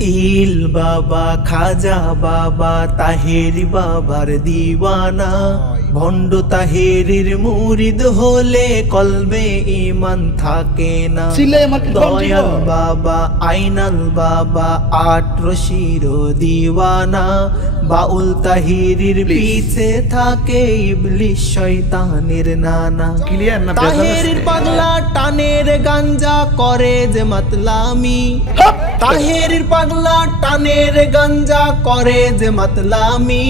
ইল বাবা খাজা বাবা তাহেরি বাবার দিওয়ানা। ভণ্ড তাহেরির মুরিদ হলে কলবে ইমান থাকে না? দয়াল বাবা আইনাল বাবা আট রশির দিওয়ানা। বাউল তাহিরির পিছে থাকে ইবলিশ শয়তানের নানা। ক্লিয়ার না? তাহেরির পাগলা টানের গাঞ্জা করে যে মাতলামি। তাহেরির পাগলা টানের গাঞ্জা করে যে মাতলামি।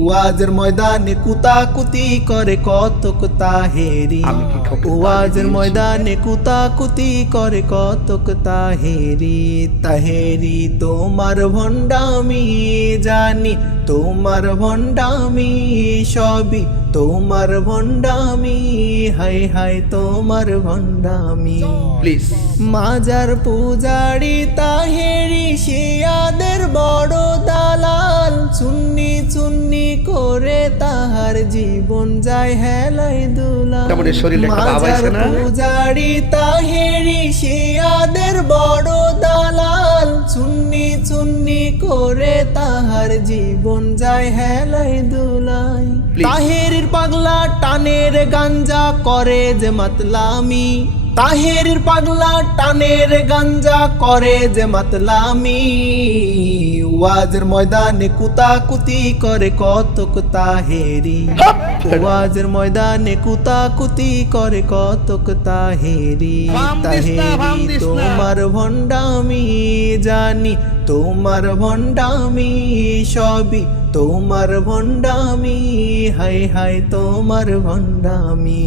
ওয়াজের ময়দানে কুতাকুতি করে কতক তাহেরি। ওয়াজের ময়দানে কুতাকুতি করে কতক তাহেরি। তাহেরি তোমার ভণ্ডামি জানি তোমার ভণ্ডামি সবই তোমার ভণ্ডামি হাই হাই তোমার ভণ্ডামি। প্লিজ মাজার পূজারি তাহেরি শিয়াদের বড় দালাল। চুন্নি চুন্নি করে তাহার জীবন যায় হেলাই দুলা মোটামুটি শরীরে একটা ভাব মাজার? পূজারি তাহেরি শিয়াদের বড় তাহার জীবন যায় হেলাই দুলাই। তাহের তাহেরির পাগলা টানের গাঞ্জা করে যে মাতলামি। তাহের পাগলা টানের গাঞ্জা করে যে মাতলামি। ওয়াজের ময়দানে কুতাকুতি করে কতক তাহেরি। ওয়াজের ময়দানে কুতাকুতি করে কতক তাহেরি। তাহেরি তোমার ভণ্ডামি জানি তোমার ভণ্ডামি সবই তোমার ভণ্ডামি হাই হাই তোমার ভণ্ডামি